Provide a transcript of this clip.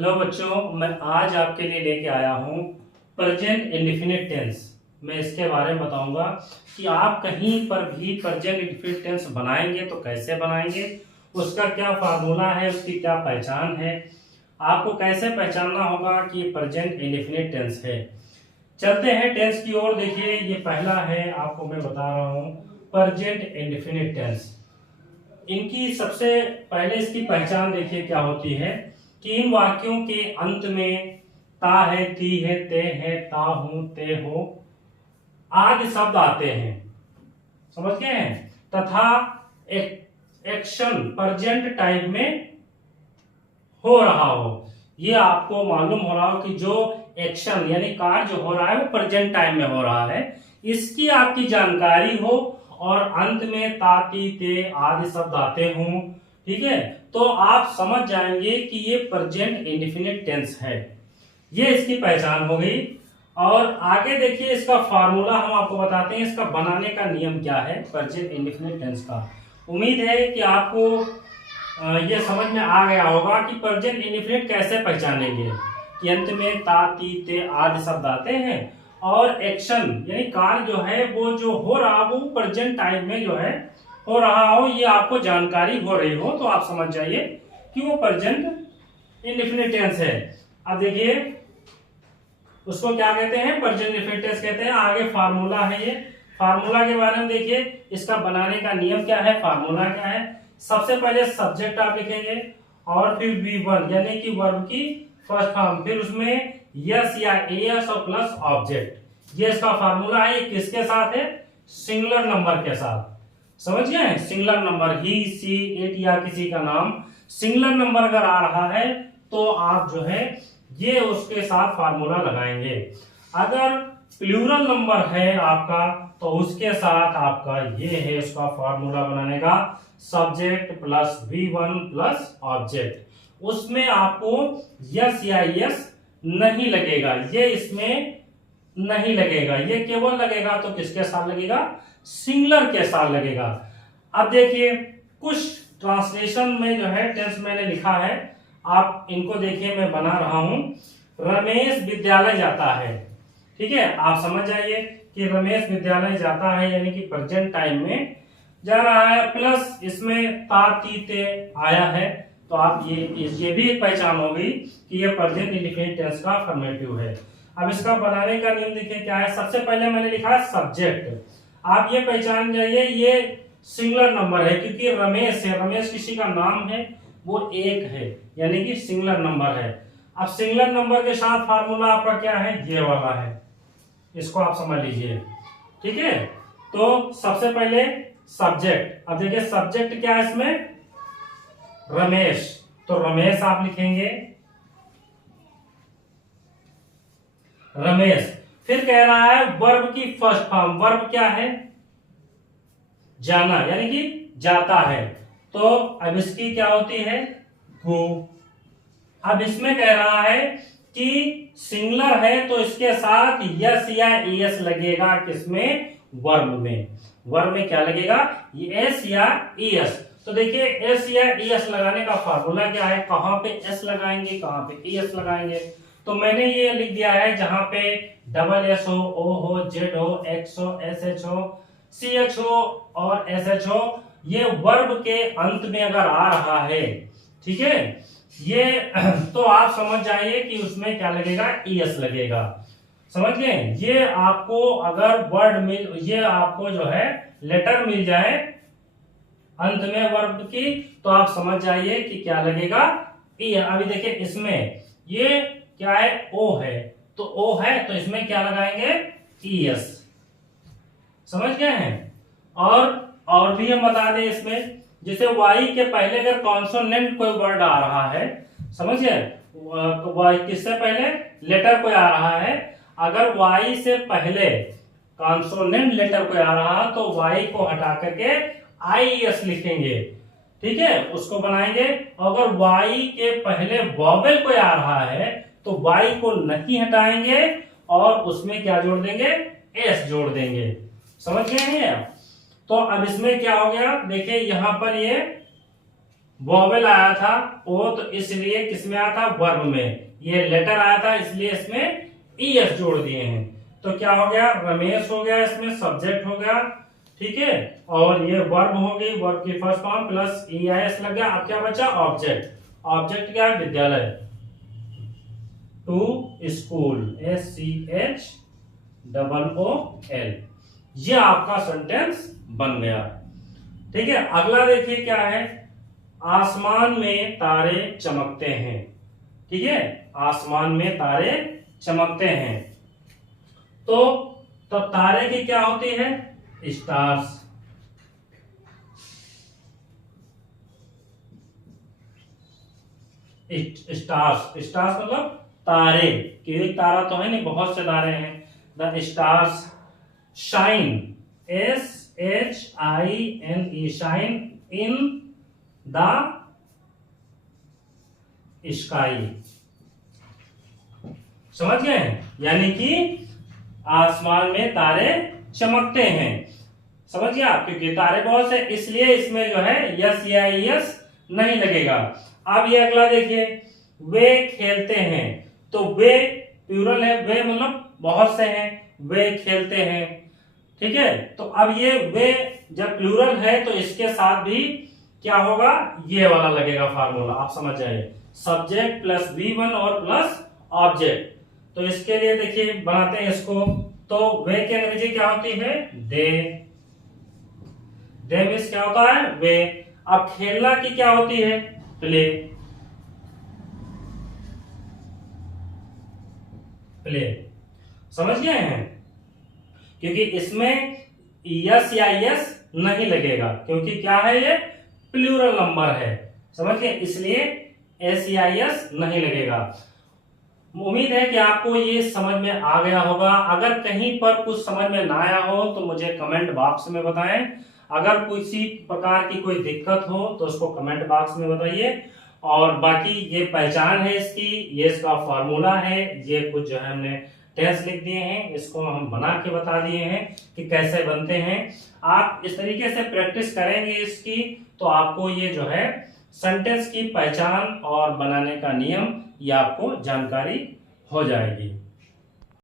Hello बच्चों, मैं आज आपके लिए लेके आया हूँ प्रेजेंट इंडेफिनिट टेंस। मैं इसके बारे में बताऊंगा कि आप कहीं पर भी प्रेजेंट इंडेफिनिट टेंस बनाएंगे तो कैसे बनाएंगे, उसका क्या फार्मूला है, उसकी क्या पहचान है, आपको कैसे पहचानना होगा कि ये प्रेजेंट इंडेफिनिट टेंस है। चलते हैं टेंस की ओर। देखिए, ये पहला है, आपको मैं बता रहा हूँ प्रेजेंट इंडेफिनिट टेंस। इनकी सबसे पहले इसकी पहचान देखिए क्या होती है कि इन वाक्यों के अंत में ता है, ती है, ते है, ता हूं, ते हो आदि शब्द आते हैं। समझ गए हैं? तथा एक्शन प्रेजेंट टाइम में हो रहा हो, ये आपको मालूम हो रहा हो कि जो एक्शन यानी कार्य जो हो रहा है वो प्रेजेंट टाइम में हो रहा है, इसकी आपकी जानकारी हो और अंत में ताती ते आदि शब्द आते हों, ठीक है, तो आप समझ जाएंगे कि ये प्रेजेंट इंडेफिनिट टेंस है। ये इसकी पहचान हो गई। और आगे देखिए, इसका फार्मूला हम आपको बताते हैं, इसका बनाने का नियम क्या है प्रेजेंट इंडेफिनिट टेंस का। उम्मीद है कि आपको ये समझ में आ गया होगा कि प्रेजेंट इंडेफिनिट कैसे पहचानेंगे कि अंत में ता ती ते आदि शब्द आते हैं और एक्शन यानी कार्य जो है वो जो हो रहा वो प्रेजेंट टाइम में जो है हो रहा हो, ये आपको जानकारी हो रही हो तो आप समझ जाइए कि वो प्रेजेंट इंडेफिनिट टेंस है। अब देखिए, उसको क्या कहते हैं, प्रेजेंट इंडेफिनिट टेंस कहते हैं। आगे फार्मूला है, ये फार्मूला के बारे में देखिए, इसका बनाने का नियम क्या है, फार्मूला क्या है। सबसे पहले सब्जेक्ट आप लिखेंगे और फिर V1 यानी कि वर्ब की फर्स्ट फॉर्म, फिर उसमें यस या एस और प्लस ऑब्जेक्ट। ये इसका फार्मूला है। ये किसके साथ है, सिंगुलर नंबर के साथ। समझ गए? Singular number, he see it या किसी का नाम सिंगुलर नंबर अगर आ रहा है तो आप जो है ये उसके साथ फार्मूला लगाएंगे। अगर प्लूरल नंबर है आपका तो उसके साथ आपका ये है उसका फार्मूला बनाने का, subject plus V1 plus object. उसमें आपको यस या यस नहीं लगेगा, ये इसमें नहीं लगेगा, ये केवल लगेगा तो किसके साथ लगेगा, सिंगुलर के साथ लगेगा। अब देखिए, कुछ ट्रांसलेशन में जो है टेंस मैंने लिखा है, आप इनको देखिए, मैं बना रहा हूं। रमेश विद्यालय जाता है, ठीक है, आप समझ जाइए कि रमेश विद्यालय जाता है यानी कि प्रेजेंट टाइम में जा रहा है, प्लस इसमें ता ती ते आया है, तो आप ये भी एक पहचान होगी कि ये प्रेजेंट इंडेफिनिट टेंस का अफर्मेटिव है। अब इसका बनाने का नियम देखिए क्या है। सबसे पहले मैंने लिखा है सब्जेक्ट, आप ये पहचान जाइए ये सिंगुलर नंबर है क्योंकि रमेश है, रमेश किसी का नाम है, वो एक है यानी कि सिंगुलर नंबर है। अब सिंगुलर नंबर के साथ फार्मूला आपका क्या है, ये वाला है, इसको आप समझ लीजिए, ठीक है। तो सबसे पहले सब्जेक्ट, अब देखिए सब्जेक्ट क्या है इसमें, रमेश, तो रमेश आप लिखेंगे रमेश। फिर कह रहा है वर्ब की फर्स्ट फॉर्म, वर्ब क्या है, जाना यानी कि जाता है, तो अब इसकी क्या होती है, गो। अब इसमें कह रहा है कि सिंगुलर है तो इसके साथ यस या एस लगेगा, किसमें, वर्ब में। वर्ब में क्या लगेगा, एस या एस। तो देखिए एस या एस लगाने का फार्मूला क्या है, कहां पे एस लगाएंगे कहां पे एस लगाएंगे। तो मैंने ये लिख दिया है जहां पे डबल एस हो, ओ हो, जेड हो, एक्स हो, एस एच हो, सी एच हो और एस एच हो, ये वर्ब के अंत में अगर आ रहा है, ठीक है, ये तो आप समझ जाइए कि उसमें क्या लगेगा, एस लगेगा। समझ गए? ये आपको अगर वर्ड मिल, ये आपको जो है लेटर मिल जाए अंत में वर्ब की, तो आप समझ जाइए कि क्या लगेगा, ई। अभी देखिए इसमें ये क्या है, ओ है, तो ओ है तो इसमें क्या लगाएंगे, एस। समझ गए हैं? और भी हम बता दें इसमें, जैसे वाई के पहले अगर कॉन्सोनेंट कोई वर्ड आ रहा है, समझिए, किससे पहले लेटर कोई आ रहा है, अगर वाई से पहले कॉन्सोनेंट लेटर कोई आ रहा तो वाई को हटा करके आई एस लिखेंगे, ठीक है, उसको बनाएंगे। अगर वाई के पहले वॉवेल कोई आ रहा है तो वाई को नहीं हटाएंगे और उसमें क्या जोड़ देंगे, एस जोड़ देंगे। समझ गए हैं? तो अब इसमें क्या हो गया, देखिए यहां पर ये वोवेल आया था ओ, तो इसलिए किसमें आया था, वर्ब में। ये लेटर आया था इसलिए इसमें ईएस जोड़ दिए हैं। तो क्या हो गया, रमेश हो गया, इसमें सब्जेक्ट हो गया, ठीक है, और ये वर्ब हो गई, वर्ब की फर्स्ट फॉर्म प्लस ईएस लग गया। अब क्या बचा, ऑब्जेक्ट। ऑब्जेक्ट क्या है, विद्यालय, टू स्कूल, SCHOOL। ये आपका सेंटेंस बन गया, ठीक है। अगला देखिए क्या है, आसमान में तारे चमकते हैं, ठीक है, आसमान में तारे चमकते हैं। तो तारे की क्या होती है, स्टार्स। स्टार्स, स्टार्स मतलब तारे, क्योंकि तारा तो है नहीं, बहुत से तारे हैं। The stars shine, SHINE, shine in the sky. समझ गए हैं, यानी कि आसमान में तारे चमकते हैं। समझ गया, क्योंकि तारे बहुत से इसलिए इसमें जो है यस या यस नहीं लगेगा। अब ये अगला देखिए, वे खेलते हैं। तो वे प्लूरल है, वे मतलब बहुत से हैं, वे खेलते हैं, ठीक है। तो अब ये वे जब प्लूरल है तो इसके साथ भी क्या होगा, ये वाला लगेगा फार्मूला, आप समझ जाइए, सब्जेक्ट प्लस V1 और प्लस ऑब्जेक्ट। तो इसके लिए देखिए बनाते हैं इसको। तो वे की अंग्रेजी क्या होती है, दे। दे मीन्स क्या होता है, वे। अब खेलना की क्या होती है, प्ले। प्ले, समझ गए हैं, क्योंकि इसमें यस या यस नहीं लगेगा, क्योंकि क्या है, ये प्लूरल नंबर है, समझ गए, इसलिए एस या यस नहीं लगेगा। उम्मीद है कि आपको ये समझ में आ गया होगा। अगर कहीं पर कुछ समझ में ना आया हो तो मुझे कमेंट बॉक्स में बताएं। अगर किसी प्रकार की कोई दिक्कत हो तो उसको कमेंट बॉक्स में बताइए। और बाकी ये पहचान है इसकी, ये इसका फॉर्मूला है, ये कुछ जो है हमने टेस्ट लिख दिए हैं, इसको हम बना के बता दिए हैं कि कैसे बनते हैं। आप इस तरीके से प्रैक्टिस करेंगे इसकी, तो आपको ये जो है सेंटेंस की पहचान और बनाने का नियम ये आपको जानकारी हो जाएगी।